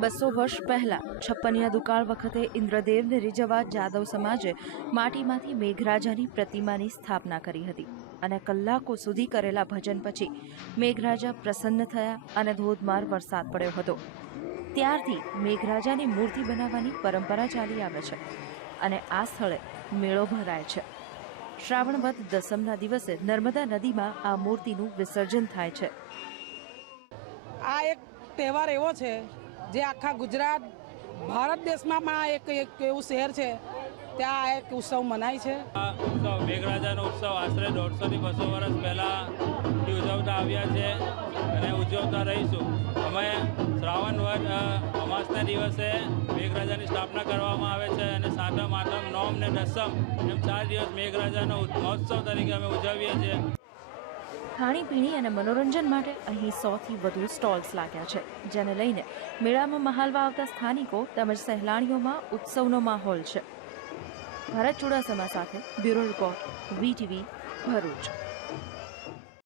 બસો વર્ષ પહેલાં છપ્પનિયા દુકાળ વખતે ઇન્દ્રદેવને રીઝવવા જાદવ સમાજે માટીમાંથી મેઘરાજાની પ્રતિમાની સ્થાપના કરી હતી અને કલાકો સુધી કરેલા ભજન પછી મેઘરાજા પ્રસન્ન થયા અને ધોધમાર વરસાદ પડ્યો હતો. ત્યારથી મેઘરાજાની મૂર્તિ બનાવવાની પરંપરા ચાલી આવે છે અને આ સ્થળે મેળો ભરાય છે. શ્રાવણ વદ દસમના દિવસે નર્મદા નદીમાં આ મૂર્તિનું વિસર્જન થાય છે. આ એક તહેવાર એવો છે જે આખા ગુજરાત, ભારત દેશમાં પણ એક એક એવું શહેર છે, ત્યાં એક ઉત્સવ મનાય છે. આ ઉત્સવ, મેઘરાજાનો ઉત્સવ આશરે દોઢસોથી બસો વર્ષ પહેલાંથી ઉજવતા આવ્યા છે અને ઉજવતા રહીશું. અમે શ્રાવણ વર્ષ અમાસના દિવસે મેઘરાજાની સ્થાપના કરવામાં આવે છે અને સાતમ, આઠમ નોમ ને દસમ એમ ચાર દિવસ મેઘરાજાનો મહોત્સવ તરીકે અમે ઉજવીએ છીએ. ખાણીપીણી અને મનોરંજન માટે અહીં સોથી વધુ સ્ટોલ્સ લાગ્યા છે, જેને લઈને મેળામાં મહાલવા આવતા સ્થાનિકો તેમજ સહેલાણીઓમાં ઉત્સવનો માહોલ છે. ભારત ચુડાસમા સાથે બ્યુરો રિપોર્ટ, વીટીવી ભરૂચ.